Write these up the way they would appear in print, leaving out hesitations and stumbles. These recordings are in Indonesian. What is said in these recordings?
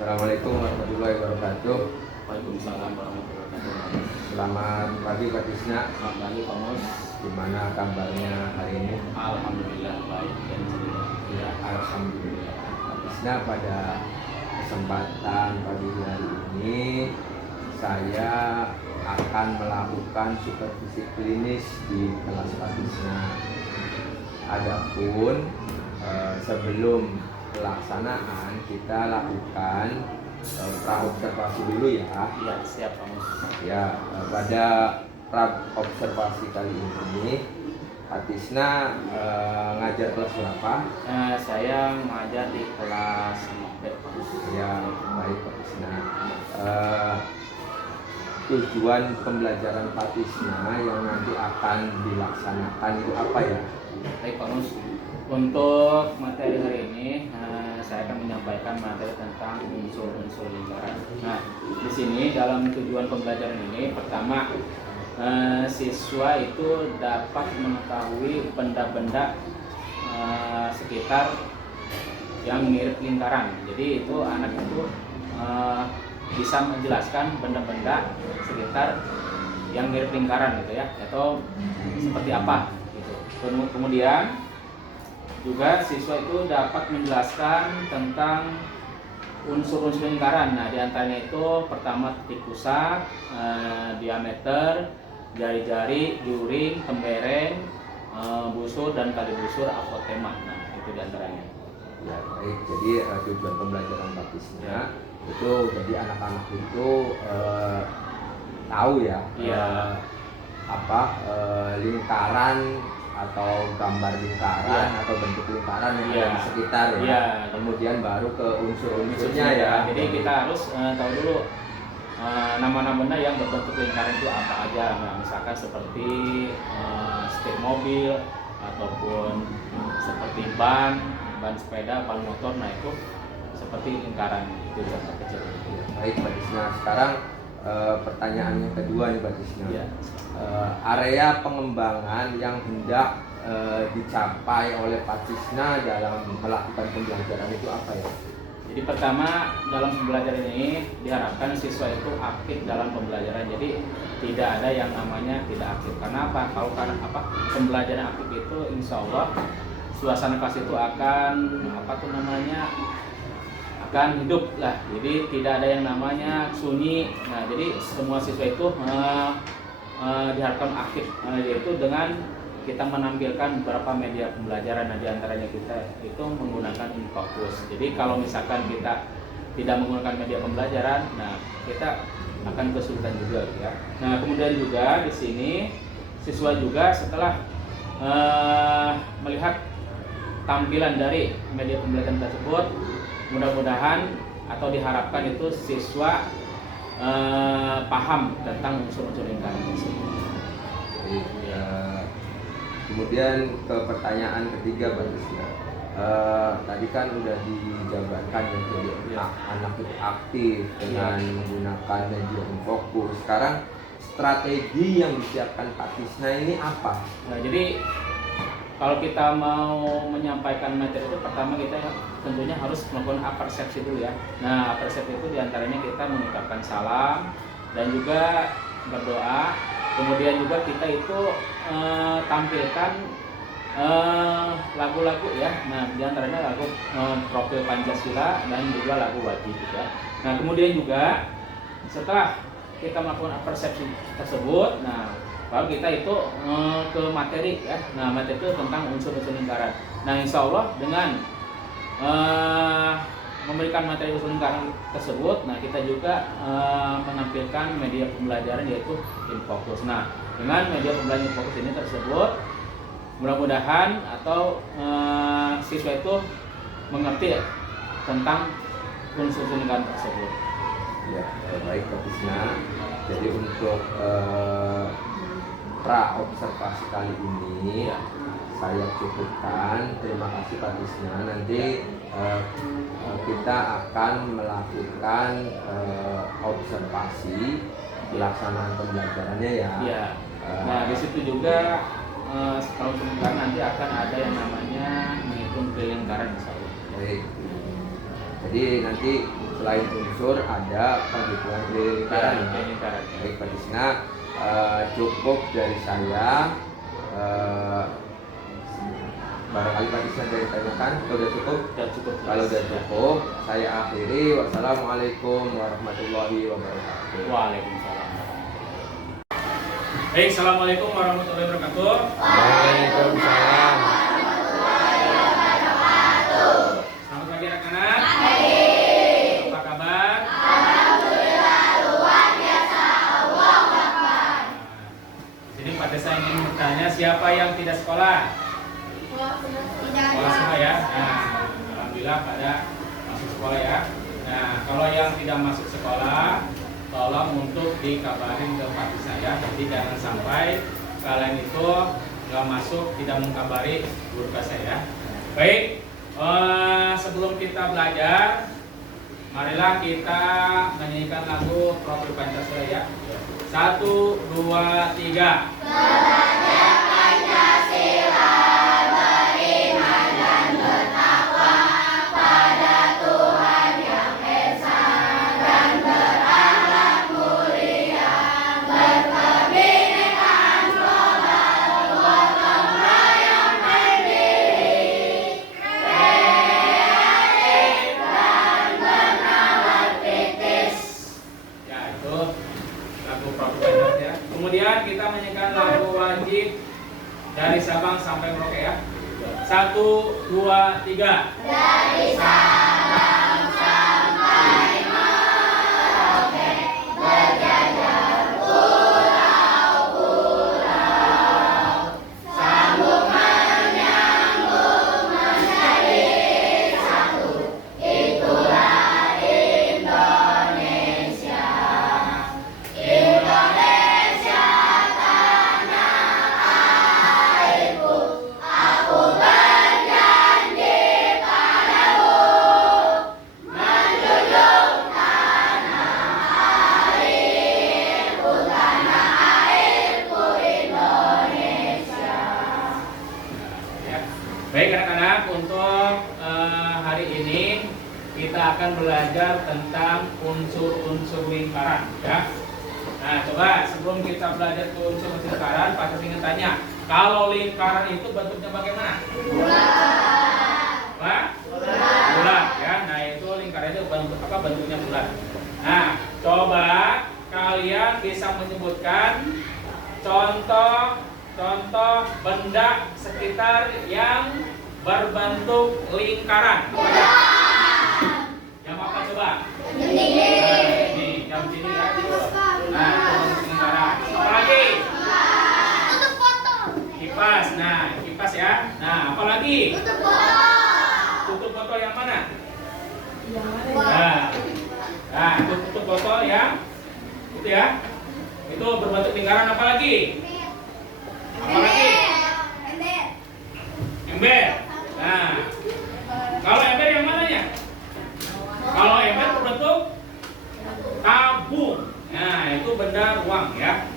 Assalamualaikum warahmatullahi wabarakatuh. Waalaikumsalam warahmatullahi wabarakatuh. Selamat pagi Pak Tisna. Selamat pagi Pak Mus. Gimana kabarnya hari ini? Alhamdulillah baik dan ceria. Ya, alhamdulillah. Pak Tisna, pada kesempatan pagi hari ini saya akan melakukan supervisi klinis di kelas Pak Tisna. Adapun sebelum pelaksanaan kita lakukan pra-observasi dulu ya. Iya, siap Pak Mus. Ya, pada pra-observasi kali ini Pak Tisna ngajar kelas berapa? Saya mengajar di kelas 5B Pak Mus. Ya, baik Pak Tisna. Tujuan pembelajaran Pak Tisna yang nanti akan dilaksanakan itu apa ya? Baik Pak Mus. Untuk materi hari ini saya akan menyampaikan materi tentang unsur-unsur lingkaran. Nah, di sini dalam tujuan pembelajaran ini pertama siswa itu dapat mengetahui benda-benda sekitar yang mirip lingkaran. Jadi itu anak itu bisa menjelaskan benda-benda sekitar yang mirip lingkaran gitu ya, atau seperti apa gitu. Kemudian juga siswa itu dapat menjelaskan tentang unsur-unsur lingkaran. Nah, diantaranya itu pertama titik pusat, diameter, jari-jari, juring, tembereng, busur dan kali busur, apotema. Nah, itu diantaranya. Ya, baik. Jadi tujuan pembelajaran Pak Tisna itu jadi anak-anak itu tahu ya, lingkaran atau gambar lingkaran atau bentuk lingkaran yang ada di sekitar ya. Kemudian baru ke unsur-unsurnya ya. Jadi kita harus tahu dulu nama-nama benda yang berbentuk lingkaran itu apa aja. Nah, misalkan seperti stik mobil ataupun seperti ban sepeda, ban motor. Nah, itu seperti lingkaran, itu contoh kecil. Ya, baik Pak Tisna. Sekarang pertanyaan yang kedua nih Pak Tisna. Ya. Area pengembangan yang hendak dicapai oleh Pak Tisna dalam melakukan pembelajaran itu apa ya? Jadi pertama dalam pembelajaran ini diharapkan siswa itu aktif dalam pembelajaran. Jadi tidak ada yang namanya tidak aktif. Karena apa? Kalau pembelajaran aktif itu insya Allah suasana kelas itu akan akan hidup lah. Jadi tidak ada yang namanya sunyi. Nah, jadi semua siswa itu diharapkan aktif, yaitu dengan kita menampilkan beberapa media pembelajaran. Nah, diantaranya kita itu menggunakan InFocus. Jadi kalau misalkan kita tidak menggunakan media pembelajaran, nah kita akan kesulitan juga ya. Nah, kemudian juga di sini siswa juga setelah melihat tampilan dari media pembelajaran tersebut, mudah-mudahan atau diharapkan itu siswa paham tentang unsur-unsur lingkaran tersebut. Ya. Kemudian ke pertanyaan ketiga Pak Tisna. Tadi kan udah dijabarkan ya, jadi anak itu aktif dengan menggunakan media InFocus. Sekarang strategi yang disiapkan Pak Tisna ini apa? Nah, jadi kalau kita mau menyampaikan materi itu pertama kita tentunya harus melakukan apersepsi dulu ya. Nah, apersepsi itu diantaranya kita mengucapkan salam dan juga berdoa. Kemudian juga kita itu tampilkan lagu-lagu ya. Nah, diantaranya lagu Profil Pancasila dan juga lagu wajib ya. Nah, kemudian juga setelah kita melakukan persepsi tersebut, nah baru kita itu ke materi ya. Nah, materi itu tentang unsur-unsur lingkaran. Nah, insya Allah dengan memberikan materi unsur lingkaran tersebut, nah kita juga menampilkan media pembelajaran yaitu InFocus. Nah, dengan media pembelajaran InFocus ini tersebut, mudah-mudahan atau siswa itu mengerti tentang unsur-unsur lingkaran tersebut. Ya, baik Pak Tisna. Jadi untuk pra-observasi kali ini saya cukupkan. Terima kasih Pak Tisna. Nanti kita akan melakukan observasi pelaksanaan pembelajarannya ya. Iya. Nah, di situ juga kalau sebentar nanti akan ada yang namanya menghitung kelingkaran misalnya. Baik. Jadi nanti selain unsur ada penghitungan keliling lingkaran. Baik Pak Tisna, cukup dari saya. Barangkali Pak Tisna dari tanyakan, sudah cukup? Sudah cukup. Kalau sudah cukup, saya akhiri. Wassalamualaikum warahmatullahi wabarakatuh. Waalaikumsalam. Baik, assalamualaikum warahmatullahi wabarakatuh. Waalaikumsalam. Selamat pagi anak-anak. Apa kabar? Jadi pada saya ingin bertanya, siapa yang tidak sekolah? Sekolah semua ya. Nah, alhamdulillah pada masuk sekolah ya. Nah, kalau yang tidak masuk sekolah, tolong untuk dikabarin ke Pak Tisna ya. Jadi jangan sampai kalian itu nggak masuk tidak mengkabari guru kelas saya. Baik, sebelum kita belajar, marilah kita menyanyikan lagu Profil Pancasila ya. 1, 2, 3. Kemudian kita menyanyikan lagu wajib dari Sabang sampai Merauke ya. 1, 2, 3. Dari Sabang sampai Merauke, berjajar pulau-pulau, sambung menyambung menjadi satu. Itulah Indonesia. Indonesia tanah airku, aku berjanji padamu, menjunjung tanah airku Indonesia. Ya. Baik anak-anak, untuk hari ini kita akan belajar tentang unsur-unsur lingkaran ya. Nah, coba sebelum kita belajar ke unsur-unsur lingkaran, Pak Tisna ingin tanya, kalau lingkaran itu bentuknya bagaimana? Bulat. Bulat ya. Nah, itu lingkaran itu bentuknya bulat. Nah, coba kalian bisa menyebutkan contoh benda sekitar yang berbentuk lingkaran. Yang apa coba? Ini jam sini ya. Nah, itu lingkaran. Apa lagi? Kipas. Nah, kipas ya. Nah, apa lagi? Tutup botol yang mana? Nah, itu tutup botol yang itu ya. Itu berbentuk lingkaran. Apa lagi? Apa lagi? Ember. Nah, kalau ember yang mananya? Kalau ember berbentuk tabung. Nah, itu benda uang ya.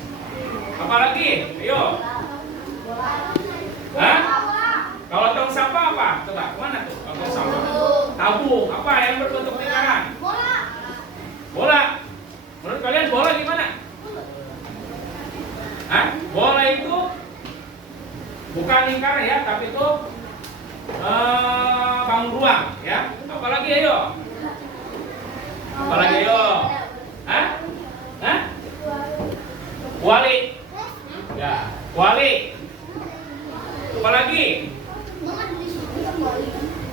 Apalagi? Ayo. Hah? Kalau tong sampah apa? Coba, mana tuh? Tong sampah. Tabung. Apa yang berbentuk lingkaran? Bola. Menurut kalian bola gimana? Hah? Bola itu bukan lingkaran ya, tapi itu bangun ruang ya. Apalagi ayo? Apalagi ayo? Hah? Hah? Kuali. Ya, kuali. Apalagi?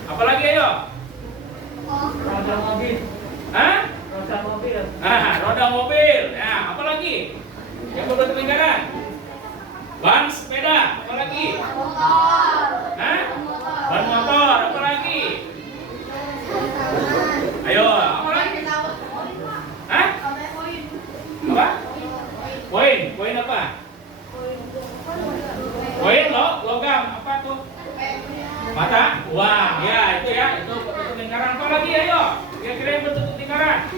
Apalagi ayo? Roda mobil. Hah? Roda mobil. Roda mobil. Ya, apalagi? Yang berbentuk lingkaran? Ban sepeda. Apalagi? Hah? Ban motor. Apalagi? Ayo, apalagi? Hah? Apa? Koin. Koin apa? Koin logam. Apa tuh? Mata uang. Ya, itu ya. Itu bentuk lingkaran. Apa lagi ayo? Kira-kira yang bentuk lingkaran?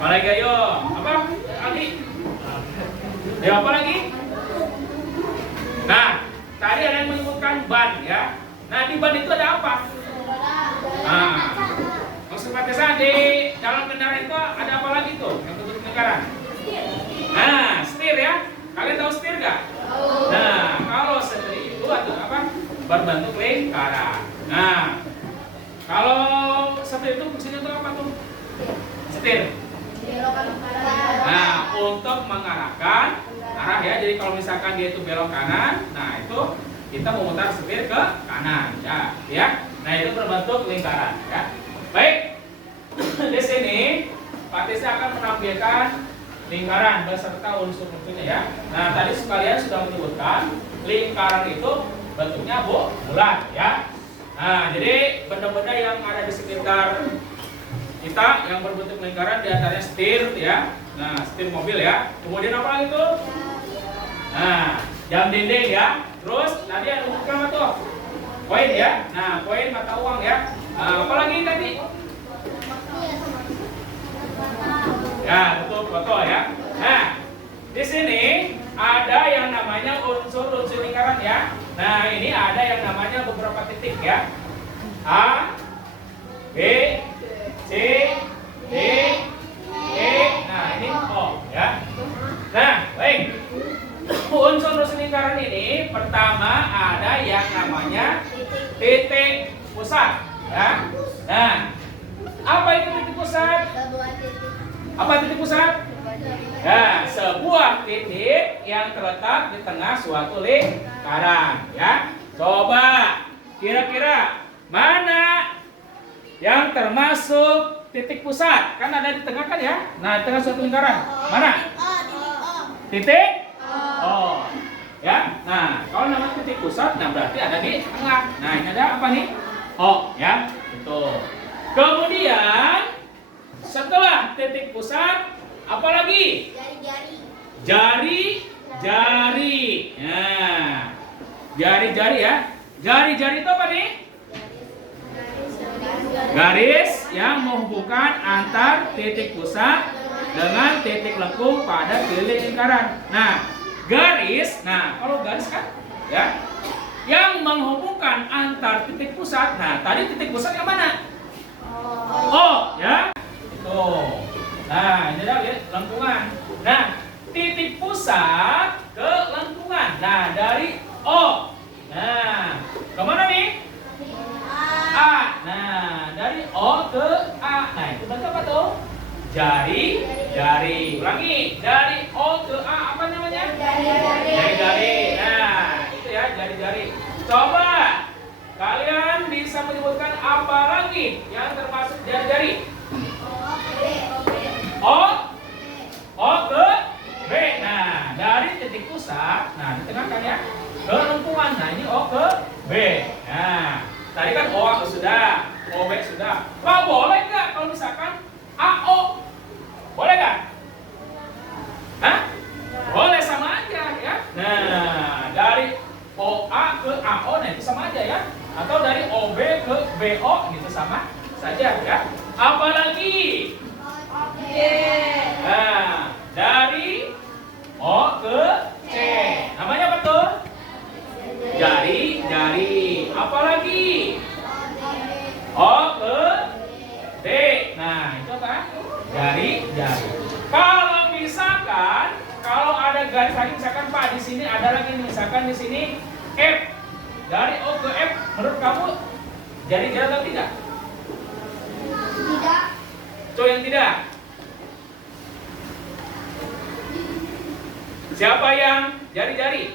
Apa lagi ayo? Apa? Lagi? Ayo apa lagi? Nah, tadi ada yang menyebutkan ban ya. Nah, di ban itu ada apa? Nah, maksud Fatesa di dalam kendaraan itu ada apa lagi tuh yang bentuk lingkaran? Nah, setir ya. Kalian tahu setir nggak? Nah, kalau setir itu atau apa? Berbentuk lingkaran. Nah, kalau setir itu fungsinya untuk apa tuh? Setir. Nah, untuk mengarahkan arah ya. Jadi kalau misalkan dia itu belok kanan, nah itu kita memutar setir ke kanan ya. Nah, itu berbentuk lingkaran ya. Baik. Di sini Pak Tisa akan menampilkan lingkaran beserta unsur-unsurnya ya. Nah, tadi sekalian sudah menyebutkan lingkaran itu bentuknya bulat ya. Nah, jadi benda-benda yang ada di sekitar kita yang berbentuk lingkaran diantaranya setir ya. Nah, setir mobil ya. Kemudian apa lagi tuh? Nah, jam dinding ya. Terus tadi ada apa tuh? Koin ya. Nah, koin mata uang ya. Nah, apa lagi tadi? Ya, betul foto ya. Nah, di sini ada yang namanya unsur-unsur lingkaran ya. Nah, ini ada yang namanya beberapa titik ya. A, B, C, D, E. Nah, ini O ya. Nah, baik. Unsur-unsur lingkaran ini pertama ada yang namanya titik pusat ya. Nah, apa itu titik pusat? Apa titik pusat? Ya, sebuah titik yang terletak di tengah suatu lingkaran ya. Coba kira-kira mana yang termasuk titik pusat? Kan ada di tengah kan ya? Nah, di tengah suatu lingkaran. Mana? Titik O. Ya. Nah, kalau nama titik pusat, nah berarti ada di tengah. Nah, ini ada apa nih? O ya. Betul. Kemudian setelah titik pusat, apa lagi? Jari-jari. Nah, jari-jari ya. Jari-jari itu apa nih? Garis yang menghubungkan antar titik pusat dengan titik lengkung pada titik lingkaran. Nah, garis. Nah, kalau garis kan, ya, yang menghubungkan antar titik pusat. Nah, tadi titik pusat yang mana? O, ya. Tuh. Nah, ini dah lihat lengkungan. Nah, titik pusat ke lengkungan. Nah, dari O. Nah, kemana nih? A. Nah, dari O ke A. Nah, itu bentuk apa tuh? Jari. Ulangi. Dari O ke A apa namanya? Jari. Nah, itu ya jari-jari. Coba kalian bisa menyebutkan apa lagi yang termasuk jari-jari? O ke B. Nah, dari titik pusat, nah di tengah kan ya, ke lengkungan. Nah, ini O ke B. Nah, tadi kan O sudah, OB sudah. Wah, boleh nggak kalau misalkan AO? Boleh nggak? Hah? Boleh, sama aja ya. Nah, dari OA ke AO, nah itu sama aja ya. Atau dari OB ke BO, gitu sama saja ya. Apalagi? Nah, dari O ke C. Namanya apa tuh? Jari. Apalagi? O ke D. Nah, itu kan jari. Kalau misalkan kalau ada garis lagi, misalkan Pak di sini ada lagi, misalkan di sini F. Dari O ke F, menurut kamu jari-jari atau tidak? Tidak. Coba yang tidak. Siapa yang jari-jari?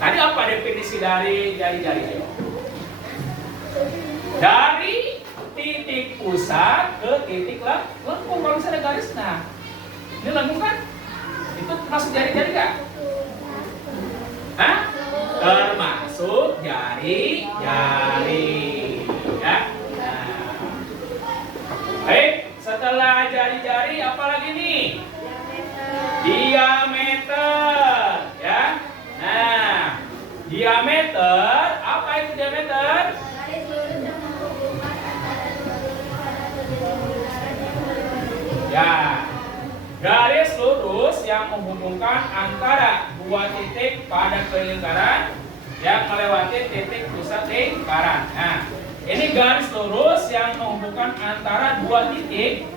Tadi apa definisi dari jari-jari? Ayo. Dari titik pusat ke titik lengkung. Kalau misalnya ada garis, nah ini lengkung kan? Itu termasuk jari-jari nggak? Hah? Termasuk jari-jari. Ya. Nah. Baik, setelah jari-jari apa lagi nih? Diameter, ya. Nah, diameter, apa itu diameter? Ya, garis lurus yang menghubungkan antara dua titik pada kelingkaran yang melewati titik pusat lingkaran. Nah, Ini garis lurus yang menghubungkan antara dua titik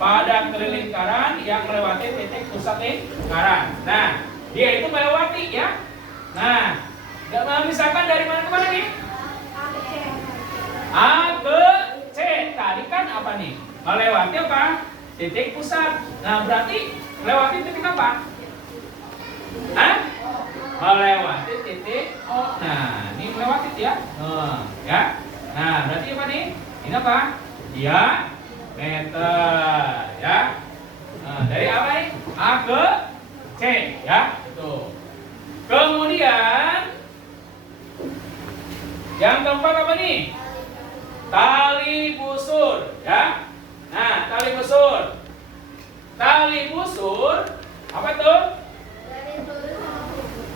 pada kelilingkaran yang melewati titik pusat lingkaran. Nah, dia itu melewati ya. Nah, misalkan dari mana ke mana nih? A ke C. Tadi kan apa nih? Melewati apa? Titik pusat. Nah, berarti melewati titik apa? Hah? Melewati titik O. Nah, ini melewati ya. Ya. Nah, berarti apa nih? Ini apa? Diameter ya. Nah, dari apa nih? A ke C ya. Tuh. Kemudian yang keempat apa nih? Tali busur ya. Nah, tali busur. Tali busur apa tuh?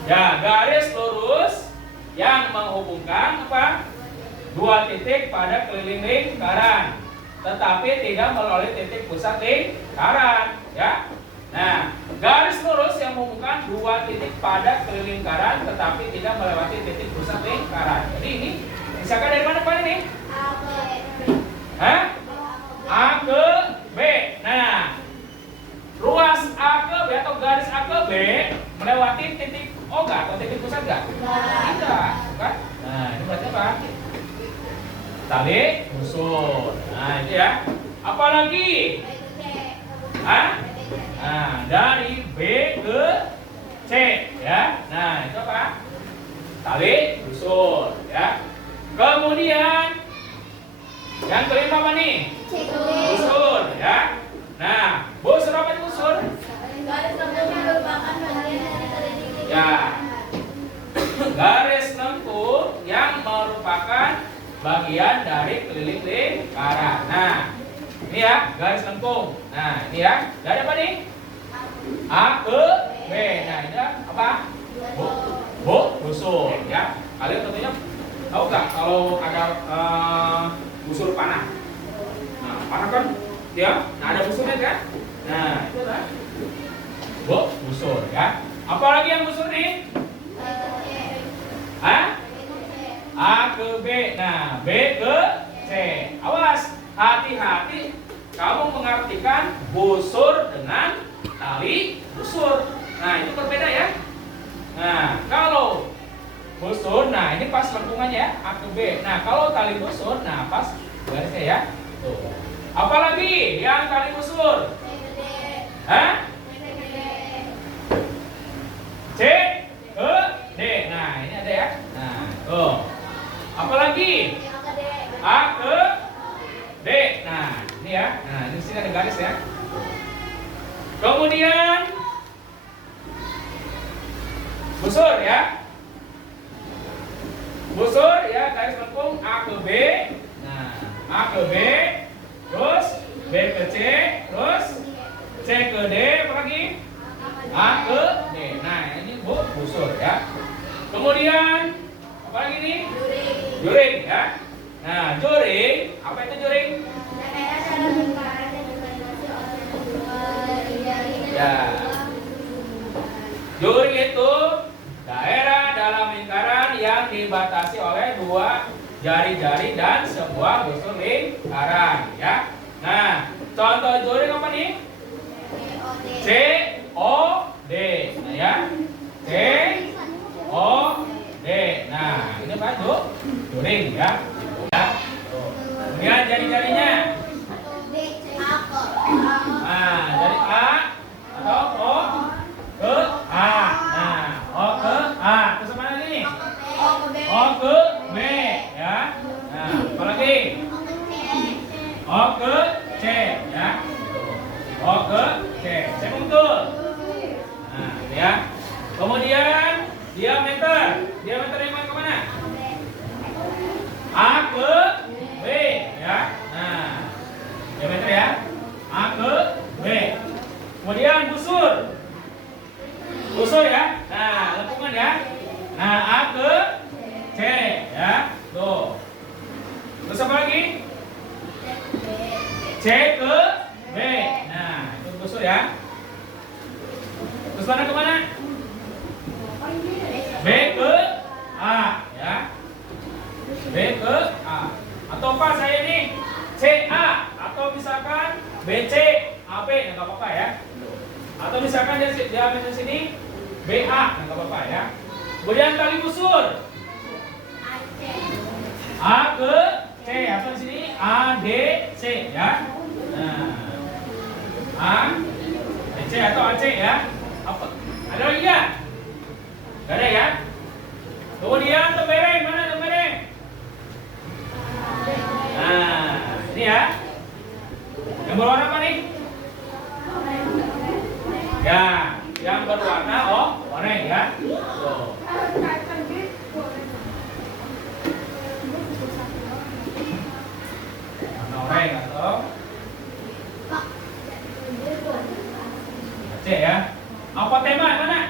Ya, garis lurus yang menghubungkan apa? Dua titik pada keliling lingkaran, tetapi tidak melalui titik pusat lingkaran, ya. Nah, garis lurus yang menghubungkan dua titik pada keliling lingkaran, tetapi tidak melewati titik pusat lingkaran. Jadi ini misalkan dari mana Pak ini? Hah? A ke B. Nah, ruas A ke B atau garis A ke B melewati titik O nggak atau titik pusat nggak? Tidak, kan? Nah, ini berarti apa? Tali busur. Nah, itu ya. Apalagi? Hah? Nah, dari B ke C, ya. Nah, itu apa? Tali busur, ya. Kemudian yang kelima apa nih? Busur, ya. Nah, busur apa itu busur? Ya, garis lengkung yang merupakan bagian dari keliling lingkaran. Nah, ini ya garis lengkung. Nah, ini ya dari apa nih? A ke B. Nah, ini apa? Busur. Ya, kalian tentunya tahu nggak kalau ada busur panah? Nah, panah kan ya, nah ada busurnya kan? Nah, itu kan busur ya. Apalagi yang busur nih? Hah? A ke B. Nah, B ke C. Awas, hati-hati kamu mengartikan busur dengan tali busur. Nah, itu berbeda ya. Nah, kalau busur, nah ini pas lengkungannya ya, A ke B. Nah, kalau tali busur, nah pas garisnya ya. Tuh. Apalagi yang tali busur? Hah? C ke D. Nah, ini ada ya. Nah, tuh. Apalagi? A ke D. Nah, ini ya. Nah, di sini ada garis ya. Kemudian busur ya. Busur ya, garis lengkung A ke B. Nah, A ke B, terus B ke C, terus C ke D, apa lagi? A ke D. Nah, ini busur ya. Kemudian apa lagi nih? Juring ya. Nah, juring, apa itu juring? Ya. Juring itu daerah dalam lingkaran yang dibatasi oleh dua jari-jari dan sebuah busur lingkaran ya. Nah, contoh juring apa nih? C O D. Nah ya. C O D. Nah, ini apa tuh? Juring ya. Ya. Kemudian jari-jarinya. Nah, dari A atau O ke A. Nah, O ke A. Terus mana nih? O ke B ya. Nah, apa lagi? O ke C ya. O ke C. C betul. Nah, ya. Kemudian diameter. Diameter yang mana ke mana? A ke B ya. Nah, diameter ya. A ke B. Kemudian busur. Busur ya. Nah, lengkungan ya. Nah, A ke C ya. Tuh. Terus apa lagi? C ke B. Nah, itu busur ya. Terus mana ke mana? B ke A ya. B ke A. apa-apa saya nih CA atau misalkan BC, AB, nggak apa-apa ya. Atau misalkan dia di sini BA, nggak apa-apa ya. Kemudian tali busur A ke C atau di sini A D C ya. Nah, A C atau AC ya. Apa? Ada lagi nggak? Gak ada ya. Kemudian tembereng, mana tembereng? Nah, ini ya. Yang berwarna apa nih? Ya, yang berwarna oranye ya. Tuh. Warna oranye atau C ya. Apa tema mana?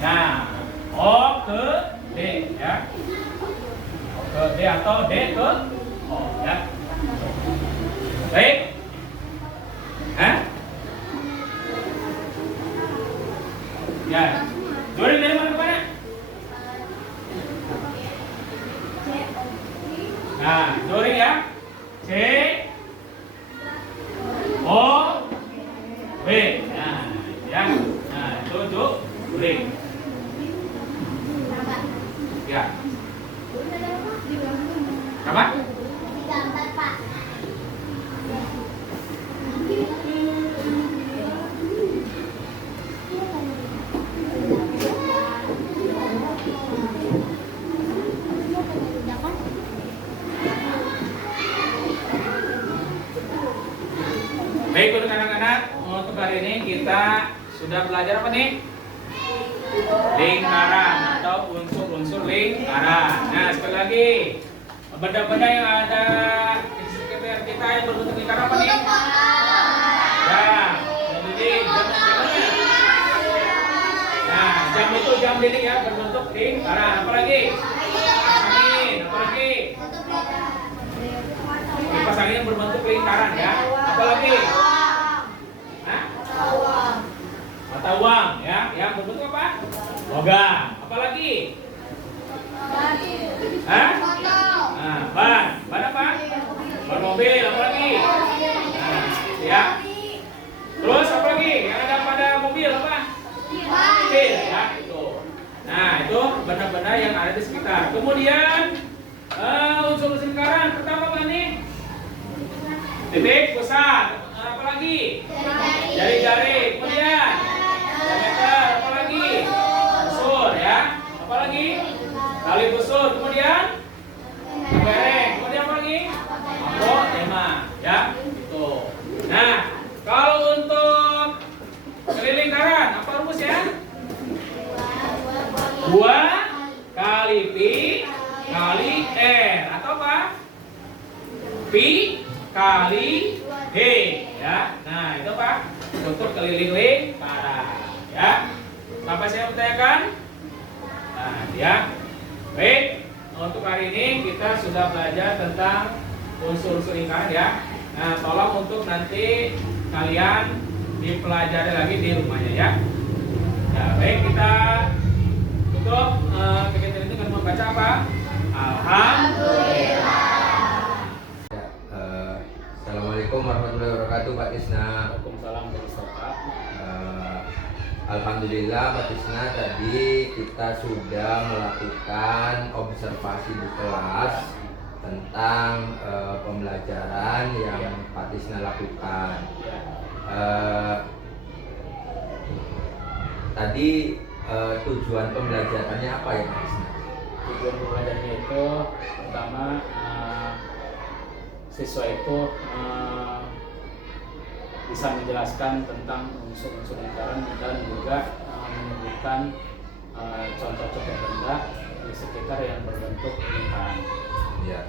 Nah, O ke D ya. O ke D atau D ke O ya. Baik. Hah? Ya. Jodoh dari mana ke mana? Nah, jodoh ya. C O B. Nah, ya. Nah, itu jodoh. Ya. Apa? Baik untuk anak-anak, untuk hari ini kita sudah belajar apa nih? Lingkaran atau unsur-unsur lingkaran. Nah, sekali lagi, benda-benda yang ada di sekitar kita yang berbentuk lingkaran apa nih? Ya, jadi jamnya. Nah, jam itu jam dinding ya berbentuk lingkaran. Apalagi? Kipas angin. Apalagi? Kipas angin yang berbentuk lingkaran ya. Apalagi? Mata uang ya, yang berbentuk apa? Logam. Apalagi? Hah? Nah, ban apa? Ban mobil. Apalagi? Nah, ya. Terus apa lagi? Yang ada pada mobil apa? Mobil ya itu. Nah, itu benda-benda yang ada di sekitar. Kemudian unsur-unsur lingkaran pertama apa nih? Titik pusat. Apalagi? Jari-jari. Kemudian diameter. Apalagi? Busur ya. Apalagi? Tali busur. Kemudian tembereng. Kemudian apa lagi? Tema ya. Itu. Nah, kalau untuk keliling lingkaran apa rumus ya? 2 kali pi kali r atau apa? Pi kali d ya. Nah, itu Pak untuk keliling lingkaran ya. Sampai saya bertanyakan? Nah, ya. Baik, untuk hari ini kita sudah belajar tentang unsur-unsur lingkaran ya. Nah, tolong untuk nanti kalian dipelajari lagi di rumahnya ya. Ya, baik, kita tutup kegiatan ini dengan membaca apa? Alhamdulillah. Assalamualaikum warahmatullahi wabarakatuh, Pak Tisna. Waalaikumsalam warahmatullahi wabarakatuh. Alhamdulillah, Pak Tisna, tadi kita sudah melakukan observasi di kelas tentang pembelajaran yang Pak Tisna lakukan. Tadi tujuan pembelajarannya apa ya, Pak Tisna? Tujuan pembelajarannya itu pertama siswa itu bisa menjelaskan tentang unsur-unsur lingkaran dan juga menyebutkan contoh-contoh benda di sekitar yang berbentuk lingkaran. Ya,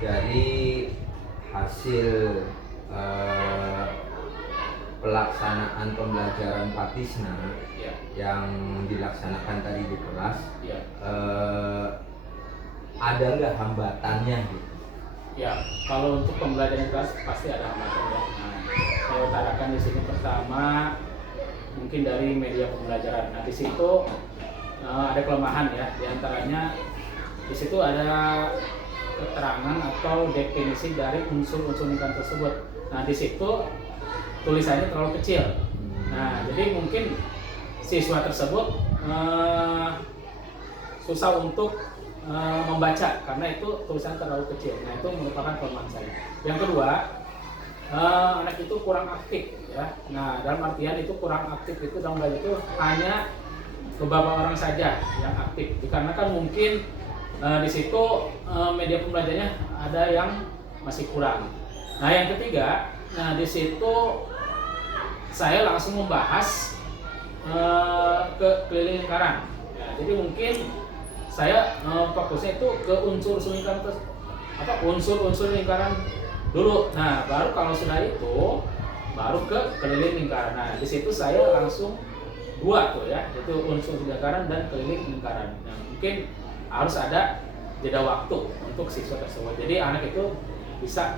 dari hasil pelaksanaan pembelajaran Pak Tisna Ya. yang dilaksanakan tadi di kelas, Ya. ada nggak hambatannya gitu? Ya, kalau untuk pembelajaran kelas pasti ada hambatan ya. Nah, saya utarakan di sini pertama mungkin dari media pembelajaran. Nah, di situ ada kelemahan ya, diantaranya di situ ada keterangan atau definisi dari unsur-unsur lingkaran tersebut. Nah, di situ tulisannya terlalu kecil. Nah, jadi mungkin siswa tersebut susah untuk membaca karena itu tulisan terlalu kecil. Nah, itu merupakan kelemahan saya. Yang kedua, anak itu kurang aktif ya. Nah, dalam artian itu kurang aktif itu dalam belajar itu hanya beberapa orang saja yang aktif. Dikarenakan mungkin di situ media pembelajarannya ada yang masih kurang. Nah, yang ketiga, nah di situ saya langsung membahas ke keliling lingkaran. Ya, jadi mungkin saya fokusnya itu ke unsur-unsur lingkaran dulu. Nah, baru kalau sudah itu baru ke keliling lingkaran. Nah, di situ saya langsung dua tuh ya, itu unsur lingkaran dan keliling lingkaran. Nah, mungkin harus ada jeda waktu untuk siswa tersebut. Jadi anak itu bisa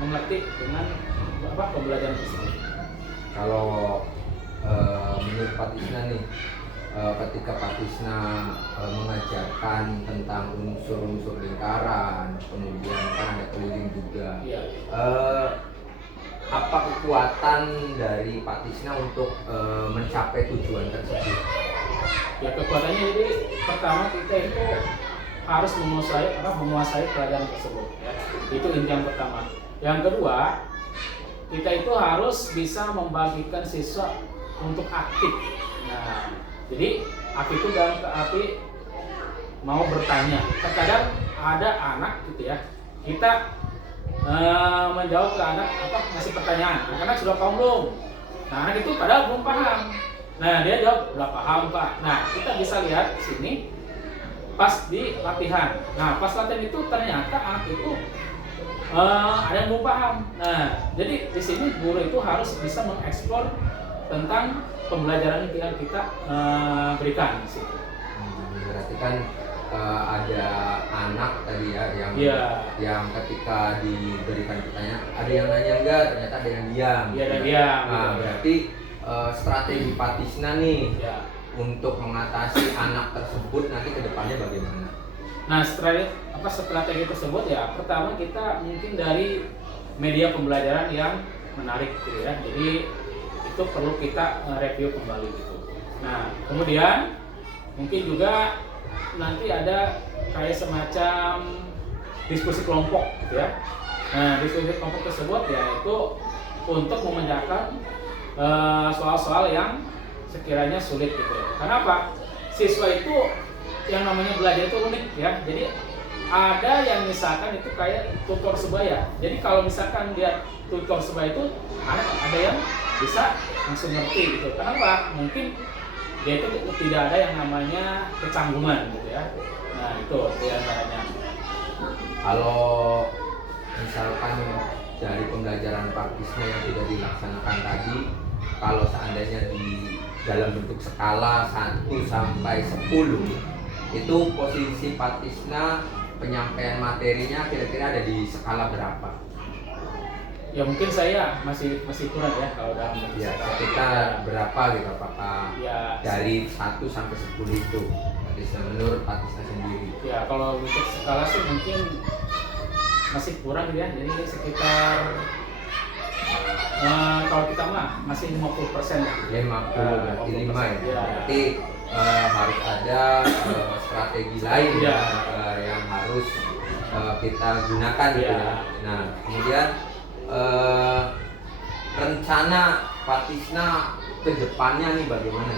mengerti dengan pembelajaran tersebut. Kalau menurut Pak Tisna nih, ketika Pak Tisna mengajarkan tentang unsur-unsur lingkaran, kemudian kan ada keliling juga. Iya. Apa kekuatan dari Pak Tisna untuk mencapai tujuan tersebut? Ya, kekuatannya jadi pertama kita itu harus menguasai pelajaran tersebut. Ya. Itu inti yang pertama. Yang kedua, kita itu harus bisa membagikan siswa untuk aktif. Nah, jadi aktif itu dalam arti mau bertanya. Terkadang ada anak gitu ya, kita menjawab ke anak ngasih pertanyaan. Anak sudah paham belum? Nah, anak itu padahal belum paham. Nah, dia jawab udah paham Pak. Nah, kita bisa lihat di sini pas di latihan. Nah, pas latihan itu ternyata anak itu ada yang belum paham. Nah, jadi di sini guru itu harus bisa mengeksplor tentang pembelajaran yang kita berikan di situ. Berarti kan ada anak tadi ya yang ketika diberikan pertanyaan ada yang nanya enggak, ternyata ada yang diam. Iya, ada diam. Nah, berarti strategi Pak Tisna nih untuk mengatasi anak tersebut nanti ke depannya bagaimana? Nah, strategi tersebut ya pertama kita mungkin dari media pembelajaran yang menarik gitu ya. Jadi itu perlu kita review kembali gitu. Nah, kemudian mungkin juga nanti ada kayak semacam diskusi kelompok gitu ya. Nah, diskusi kelompok tersebut ya itu untuk memecahkan soal-soal yang sekiranya sulit gitu ya. Kenapa? Siswa itu yang namanya belajar itu unik ya. Jadi ada yang misalkan itu kayak tutor sebaya. Jadi kalau misalkan dia tutor sebaya itu ada yang bisa langsung ngerti gitu. Kenapa? Mungkin dia itu tidak ada yang namanya kecanggungan gitu ya. Nah, itu diantaranya. Kalau misalkan dari pembelajaran Pak Tisna yang sudah dilaksanakan tadi, kalau seandainya di dalam bentuk skala 1 sampai 10, itu posisi Pak Tisna penyampaian materinya kira-kira ada di skala berapa? Ya mungkin saya masih kurang ya kalau dalam ya, kita berapa gitu apakah ya, dari 1 sampai 10 itu Pak Tisna, menurut Pak Tisna sendiri? Ya kalau untuk skala sih mungkin masih kurang ya, jadi sekitar kalau kita mah masih 50%. 50 berarti 5 ya. Berarti harus ada strategi lain ya. Yang harus kita gunakan gitu ya. Nah, kemudian rencana Pak Tisna ke depannya nih bagaimana?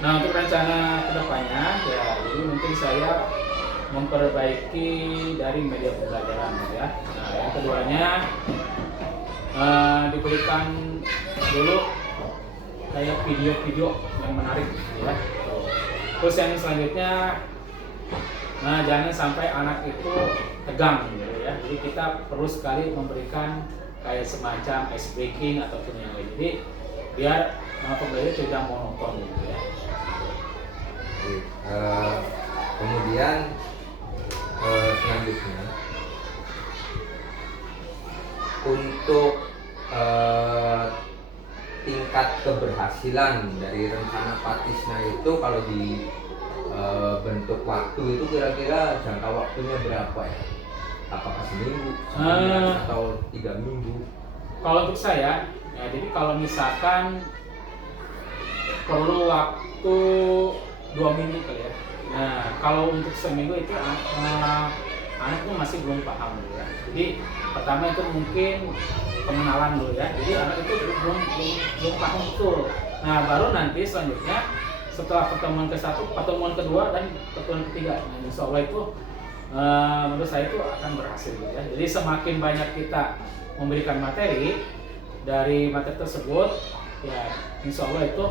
Nah, untuk rencana ke depannya ya jadi mungkin saya memperbaiki dari media pembelajaran ya. Nah, yang keduanya diberikan dulu kayak video-video yang menarik ya. Terus yang selanjutnya jangan sampai anak itu tegang gitu ya. Jadi kita perlu sekali memberikan kayak semacam ice breaking ataupun yang lain. Jadi biar pembelajar tidak monoton gitu ya. Kemudian selanjutnya untuk tingkat keberhasilan dari rencana Pak Tisna itu kalau di bentuk waktu itu kira-kira jangka waktunya berapa ya? Apakah seminggu, sebulan, atau 3 minggu? Kalau untuk saya, ya jadi kalau misalkan perlu waktu 2 minggu kali ya. Nah, kalau untuk seminggu itu anaknya masih belum paham dulu ya. Jadi pertama itu mungkin pengenalan dulu ya. Jadi anak itu belum paham betul. Nah, baru nanti selanjutnya setelah pertemuan ke-1, pertemuan kedua dan pertemuan ketiga. Nah, insya Allah itu menurut saya itu akan berhasil gitu ya. Jadi semakin banyak kita memberikan materi dari materi tersebut, ya insya Allah itu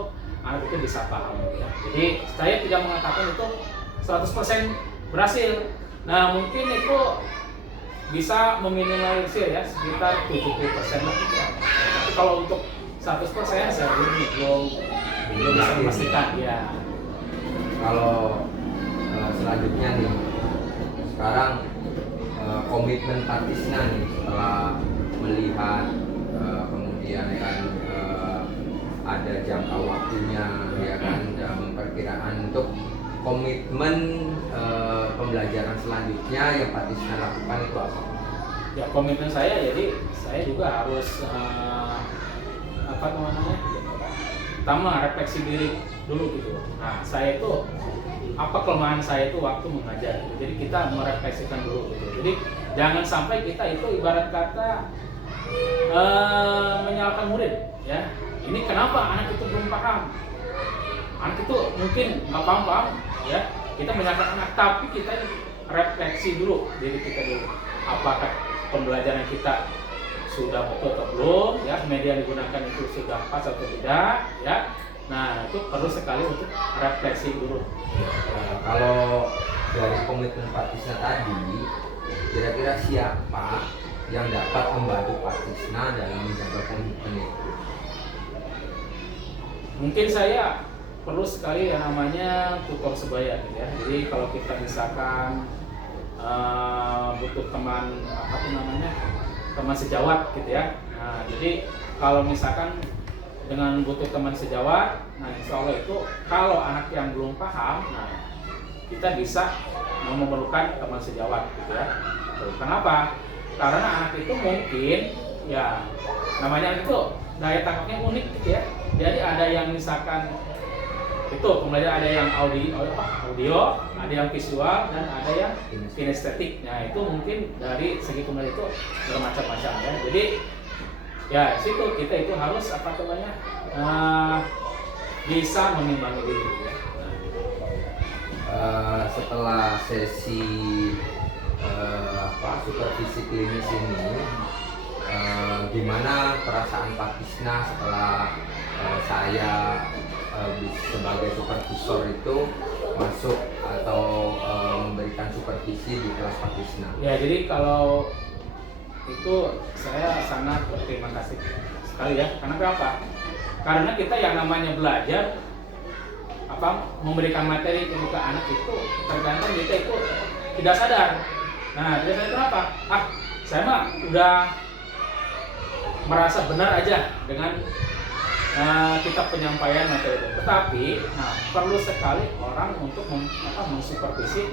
anak itu bisa paham gitu ya. Jadi saya tidak mengatakan itu 100% berhasil. Nah, mungkin itu bisa meminimalisir ya sekitar 70% lah gitu ya. Tapi kalau untuk 100% saya belum bisa memastikan ya. Kalau selanjutnya nih, sekarang komitmen Pak Tisna nih setelah melihat kemudian kan ada jangka waktunya ya kan, perkiraan untuk komitmen pembelajaran selanjutnya yang Pak Tisna lakukan itu apa? Ya, komitmen saya jadi saya juga harus apa namanya, pertama refleksi diri dulu gitu. Nah, saya itu apa kelemahan saya itu waktu mengajar gitu. Jadi kita merefleksikan dulu gitu. Jadi jangan sampai kita itu ibarat kata menyalahkan murid ya. Ini kenapa anak itu belum paham? Anak itu mungkin nggak paham ya. Kita menyalahkan anak, tapi kita refleksi dulu diri kita dulu. Apakah pembelajaran kita sudah betul atau belum ya, media yang digunakan itu sudah pas atau tidak ya. Nah, itu perlu sekali untuk refleksi dulu. Kalau dari komitmen Pak Tisna tadi, kira-kira siapa yang dapat membantu Pak Tisna dalam menjaga komitmen itu? Mungkin saya perlu sekali yang namanya tutor sebaya gitu ya. Jadi kalau kita misalkan butuh teman apa tuh namanya, teman sejawat gitu ya. Nah, jadi kalau misalkan dengan butuh teman sejawat, nah insya Allah itu kalau anak yang belum paham, nah kita bisa memerlukan teman sejawat gitu ya. Kenapa? Karena anak itu mungkin ya namanya itu daya tangkapnya unik gitu ya. Jadi ada yang misalkan itu pembelajaran, ada yang audio, ada yang visual, dan ada yang kinestetik. Nah itu mungkin dari segi pembelajaran itu bermacam-macam ya. Jadi ya situ kita itu harus apa namanya bisa mengimbangi diri ya. Setelah sesi supervisi klinis ini, gimana perasaan Pak Tisna setelah saya sebagai supervisor itu masuk atau memberikan supervisi di kelas Pak Tisna? Ya, jadi kalau itu saya sangat berterima kasih sekali ya. Karena kenapa? Karena kita yang namanya belajar memberikan materi ke anak itu tergantung kita itu tidak sadar. Nah, tidak sadar kenapa? Saya mah udah merasa benar aja dengan kita penyampaian materi itu. Tetapi, perlu sekali orang untuk mensupervisi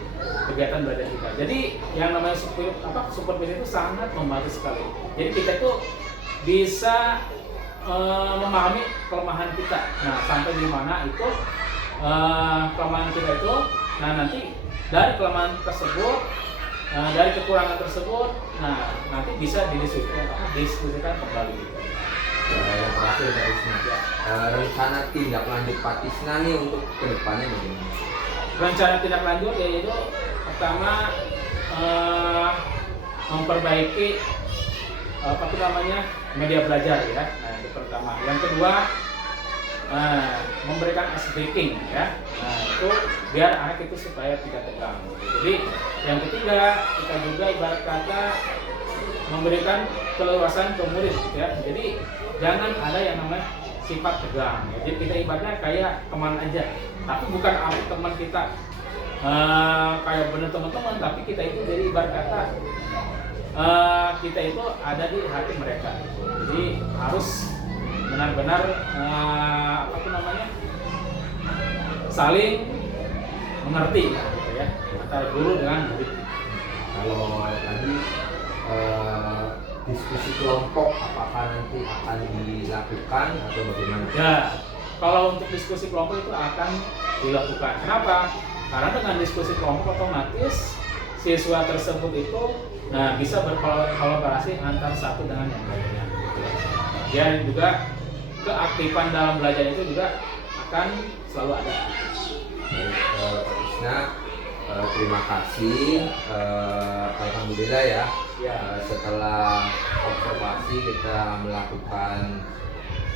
kegiatan belajar kita. Jadi yang namanya supervisi itu sangat membantu sekali. Jadi kita itu bisa memahami kelemahan kita. Nah, sampai di mana itu kelemahan kita itu. Nah, nanti dari kelemahan tersebut, dari kekurangan tersebut, nah nanti bisa didiskusikan kembali. Yang terakhir dari Tisna, rencana tindak lanjut Pak Tisna nih untuk kedepannya bagaimana? Rencana tindak lanjut yaitu pertama memperbaiki media belajar ya. Nah, itu pertama. Yang kedua memberikan ice breaking ya. Nah, itu biar anak itu supaya tidak tegang. Jadi yang ketiga kita juga ibarat kata memberikan keleluasan ke murid ya. Jadi jangan ada yang namanya sifat tegang. Ya. Jadi kita ibaratnya kayak teman aja. Tapi bukan arti teman kita kayak benar teman-teman, tapi kita itu jadi ibarat kata kita itu ada di hati mereka. Jadi harus benar-benar saling mengerti gitu ya, antara guru dengan murid. Kalau tadi diskusi kelompok apakah nanti akan dilakukan atau bagaimana? Ya, kalau untuk diskusi kelompok itu akan dilakukan. Kenapa? Karena dengan diskusi kelompok otomatis siswa tersebut itu bisa berkolaborasi antar satu dengan yang lainnya. Dan juga keaktifan dalam belajar itu juga akan selalu ada. Pak Tisna, terima kasih. Alhamdulillah ya. Setelah observasi kita melakukan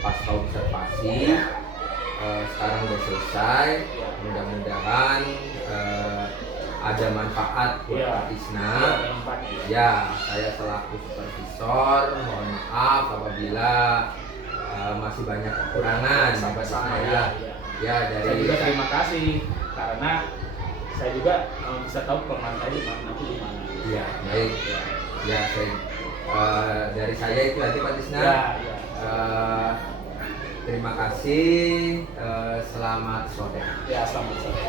pasca observasi, sekarang udah selesai. Mudah-mudahan ada manfaat buat Pak Tisna. Ya, saya selaku supervisor mohon maaf apabila masih banyak kekurangan. Sama-sama saya. Ya, Saya dari juga terima kasih karena saya juga bisa tahu kelemahan saya nanti di mana. Iya, baik. Ya, saya, dari saya itu nanti Pak Tisna. Ya. Terima kasih. Selamat sore. Ya, selamat sore.